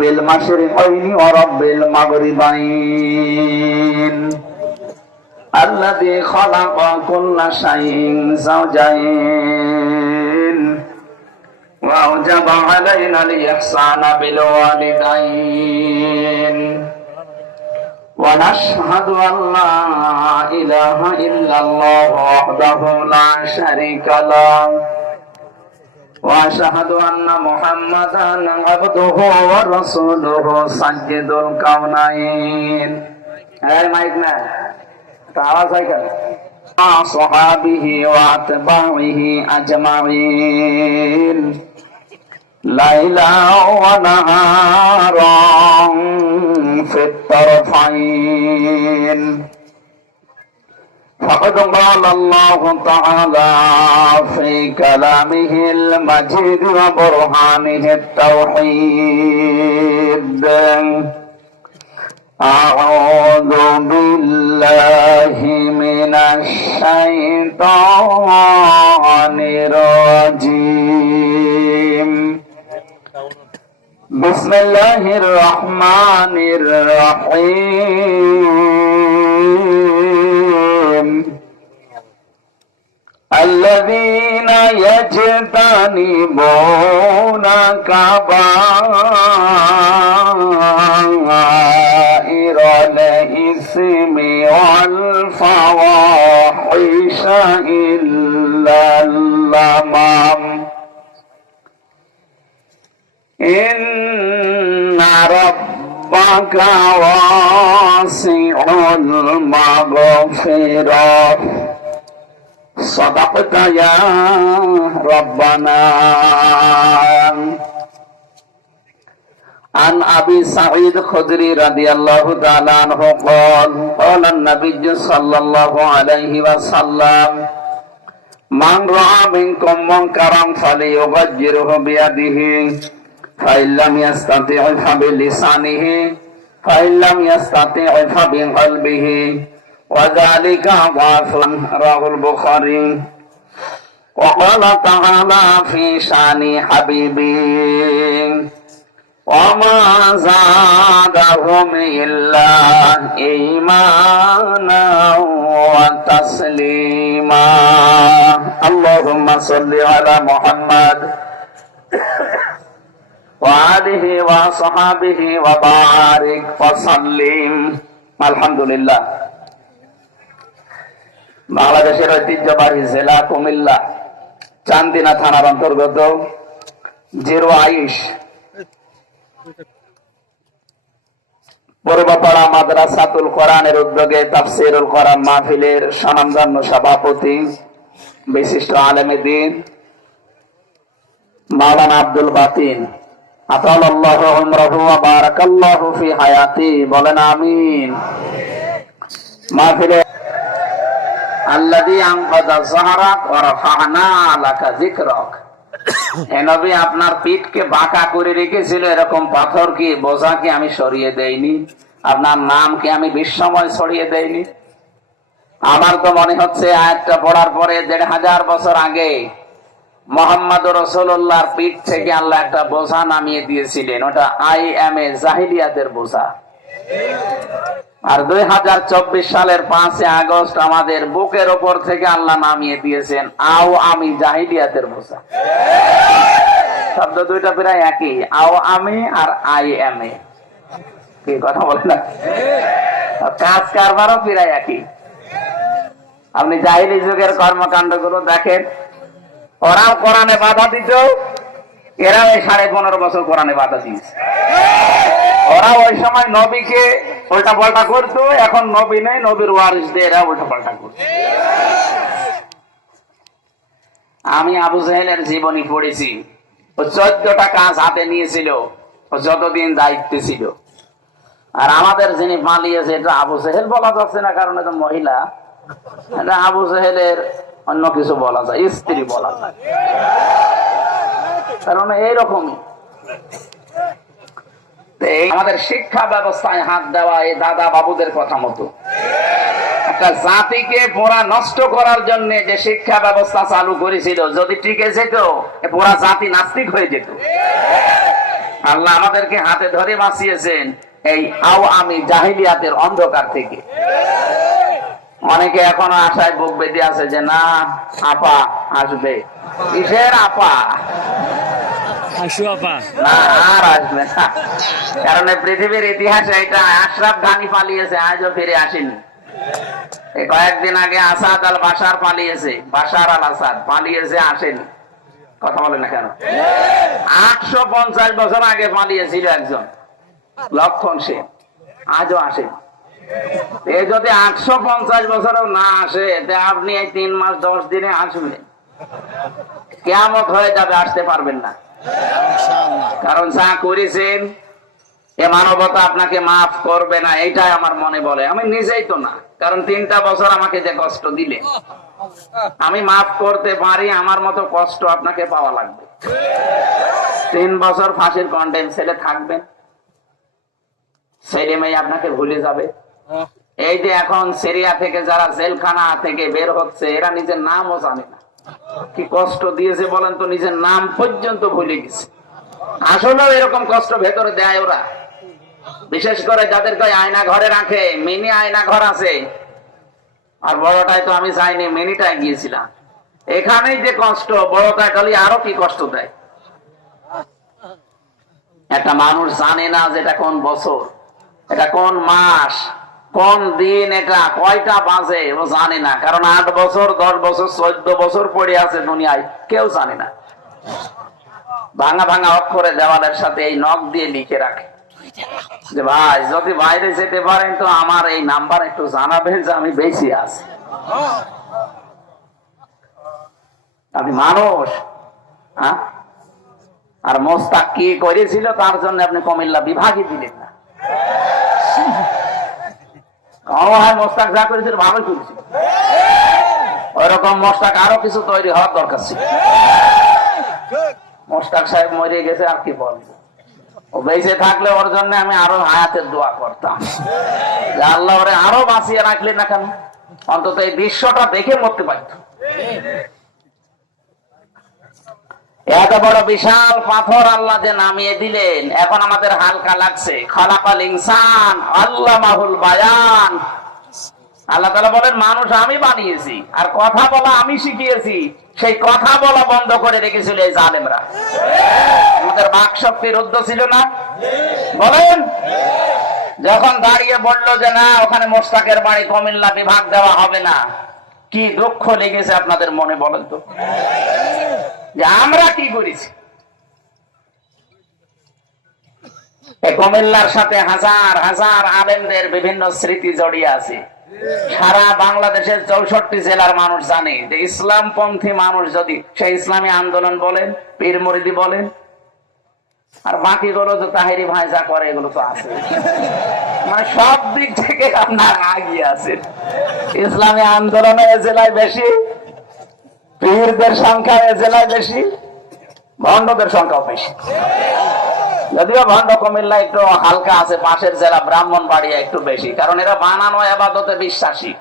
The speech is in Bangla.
রব্বিল মাশরিকাইনি ওয়া রব্বিল মাগরিবাইন আল্লাযী খালাকা কুল্লা শাইইন যাওজাইন ওয়া আওজাবা আলাইনাল ইহসানা বিল ওয়ালিদাইন ওয়া নাশহাদু আল্লা ইলাহা ইল্লাল্লাহু ওয়াহদাহু লা শারীকা লাহু وأشهد أن محمدا عبده ورسوله سيد الكونين أي مايك مان تعال سايكل صحابه وأتباعه أجمعين ليلا ونهارا في الطرفين فقد قال الله تعالى في كلامه المجيد وبرهانه التوحيد أعوذ بالله من الشيطان الرجيم بسم الله الرحمن الرحيم الذين يجتنبون كبائر الإثم والفواحش إلا اللمم إن ربك واسع المغفرة صدقت يا ربنا عن أبي سعيد الخدري رضي الله تعالى عنه قال قال النبي صلى الله عليه وسلم من رأى منكم منكرا فليغيره بيده فإن لم يستطع فبلسانه فإن لم يستطع فبقلبه وذلك ضعف رواه البخاري وقال تعالى في شان حبيبي وما زادهم إلا إيمانا وتسليما اللهم صل على محمد وآله وصحبه وبارك وسلم الحمد لله বাংলাদেশের ঐতিহ্যবাহী জেলা কুমিল্লা চান্দিনা থানার অন্তর্গত জিরো আইশ পূর্বপাড়া মাদ্রাসাতুল কোরআনের উদ্যোগে তাফসীরুল কোরআন মাহফিলের স্বনামধন্য সভাপতি বিশিষ্ট আলেমে দ্বীন মাওলানা আব্দুল বাতিন আতালাল্লাহু উমরাহু ওয়া বারাকাল্লাহু ফি হায়াতি বলেন আমিন। মাহফিলে আল্লাযী আনকাযা যাহরাক ওয়া রাফা'না লাকা যিকরাক, হে নবী আপনার পিঠকে বাঁকা করে রেখেছিল এরকম পাথর কি বোঝা কি আমি সরিয়ে দেইনি, আপনার নাম কি আমি বিশ্বময় ছড়িয়ে দেইনি। আমার তো মনে হচ্ছে আয়াতটা পড়ার পরে ১৫০০ বছর আগে মুহাম্মদুর রাসূলুল্লাহর পিঠ থেকে আল্লাহ একটা বোঝা নামিয়ে দিয়েছিলেন, ওটা IMA জাহিলিয়াতের বোঝা। আর ২০২৪ সালের ৫ আগস্ট আমাদের বুকের ওপর থেকে আল্লাহ নামিয়ে দিয়েছেন আও আমি জাহিলিয়াতের বোঝা। শব্দ দুইটা প্রায় একই, আও আমি আর IMA, কি কথা বলে না, কাজ কারবারও প্রায় একই। আপনি জাহিলি যুগের কর্মকাণ্ড গুলো দেখেন, ওরাও কোরআনে বাধা দিত, এরাও এই ১৫.৫ বছর কোরআনে বাধা দিয়েছে। ওরা ওই সময় নবীকে উল্টা পাল্টা করতো, এখন নবী নেই, নবীর ওয়ারিসদের এরা উল্টা পাল্টা করতো। আমি আবু জাহেলের জীবনী পড়েছি, ও ১৪টা কাজ হাতে নিয়েছিল ও যতদিন দায়িত্বে ছিল। আর আমাদের যিনি পালিয়েছে, এটা আবু জাহেল বলা যাচ্ছে না কারণ এটা মহিলা, এটা আবু জাহেলের অন্য কিছু বলা যায়, স্ত্রী বলা যায়, কারণ এইরকমই। আমাদের শিক্ষা ব্যবস্থায় হাত দেওয়া এই দাদা বাবুদের কথা মতো একটা জাতিকে পুরা নষ্ট করার জন্য যে শিক্ষা ব্যবস্থা চালু করেছিল, যদি টিকে যেত পুরা জাতি নাস্তিক হয়ে যেত। আল্লাহ আমাদেরকে হাতে ধরে বাঁচিয়েছেন এই আমি জাহিলিয়াতের অন্ধকার থেকে। অনেকে এখনো আশায় বুক বেঁধে আছে যে না আপা আসবে। কিসের আপা? না আর আসবে না, কারণ পৃথিবীর ইতিহাসে এটা আশরাফ ঘানি পালিয়েছে, আজও ফিরে আসেনি। এই কয়েকদিন আগে আসাদ আল বাশার পালিয়েছে, বাশার আল আসাদ পালিয়েছে, আসেনি। কথা বলে না কেন? 850 বছর আগে পালিয়েছিল একজন লক্ষণ সেন, আজও আসেনি। এই যদি 850 বছরও না আসে, আপনি এই 3 মাস 10 দিনে আসবেন, কিয়ামত হয়ে যাবে, আসতে পারবেন না। কারণ যা করেছেন এ মানবতা আপনাকে মাফ করবে না, এইটাই আমার মনে বলে। আমি নিজেই তো না, কারণ 3টা বছর আমাকে যে কষ্ট দিলে, আমি মাফ করতে পারি, আমার মতো কষ্ট আপনাকে পাওয়া লাগবে। 3 বছর ফাঁসির কন্ডেম ছেলে থাকবেন, ছেলে মেয়ে আপনাকে ভুলে যাবে। এই যে এখন সিরিয়া থেকে যারা জেলখানা থেকে বের হচ্ছে, এরা নিজের নামও জানে না, কি কষ্ট দিয়েছে বলেন তো, নিজের নাম পর্যন্ত ভুলে গেছে। আসলেও এরকম কষ্ট ভেতরে দেয় ওরা, বিশেষ করে যাদেরকে আয়না ঘরে রাখে। মিনি আয়না ঘর আছে, আর বড়টাই তো আমি যাইনি, মিনিটাই গিয়েছিলাম। এখানেই যে কষ্ট, বড়টাই খালি আরো কি কষ্ট দেয়। একটা মানুষ জানে না যে এটা কোন বছর, এটা কোন মাস, কোন দিন, এটা কয়টা বাজে, ও জানে না। কারণ 8 বছর 10 বছর 14 বছর পড়ে আছে দুনিয়ায়, কেউ জানে না। ভাঙা ভাঙা অক্ষরে দেওয়ালের সাথে এই নখ দিয়ে লিখে রাখে যে ভাই যদি বাইরে যেতে পারেন তো আমার এই নাম্বার একটু জানাবেন যে আমি বেশি আছি। আপনি মানুষ, হ্যাঁ? আর মোস্তাক কি করেছিল তার জন্য আপনি কুমিল্লা বিভাগই দিলেন না। মোস্তাক যা করেছিল ভালোই করেছিল, ওইরকম মোস্তাক আরো কিছু তৈরি হওয়ার দরকার ছিল। মোস্তাক সাহেব মরে গেছে, আর কি বলবো। ও বেঁচে থাকলে ওর জন্য আমি আরো হায়াতের দোয়া করতাম যে আল্লাহ ওরে আরো বাঁচিয়ে রাখলেন না কেন, অন্তত এই দৃশ্যটা দেখে মরতে পারত। এত বড় বিশাল পাথর আল্লাহ যে নামিয়ে দিলেন, এখন আমাদের হালকা লাগছে। খালাকাল ইনসান আল্লামাহুল বায়ান। আল্লাহ তাআলা বলেন মানুষ আমি বানিয়েছি, আর কথা বলা আমি শিখিয়েছি। সেই কথা বলা বন্ধ করে রেখেছিল এই জালেমরা। আমাদের বাক শক্তি রুদ্ধ ছিল না? বলেন। যখন দাঁড়িয়ে বললো যে না, ওখানে মোস্তাকের বাড়ি কুমিল্লা বিভাগ দেওয়া হবে না, কি দুঃখ লেগেছে আপনাদের মনে, বলেন তো, যে আমরা কি করেছি। এই কুমিল্লার সাথে হাজার হাজার আলেমদের বিভিন্ন স্মৃতি জড়িয়ে আছে। সারা বাংলাদেশের 64 জেলার মানুষ জানে যে ইসলামপন্থী মানুষ যদি সেই ইসলামী আন্দোলন বলেন, পীর মুরিদি বলেন, আর বাকিগুলো যে তাহেরি ভাই যা করে এগুলো তো আছে, মানে সব দিক থেকে আপনার আগিয়ে আছেন। ইসলামী আন্দোলনে এ জেলায় বেশি, পীরদের সংখ্যা এ জেলায় বেশি, ভণ্ডদের সংখ্যাও বেশি। যদিও ভণ্ড কুমিল্লা একটু হালকা আছে, পাশের জেলা ব্রাহ্মণবাড়িয়া একটু বেশি, কারণ এরা বানানো ইবাদতে বিশ্বাসী।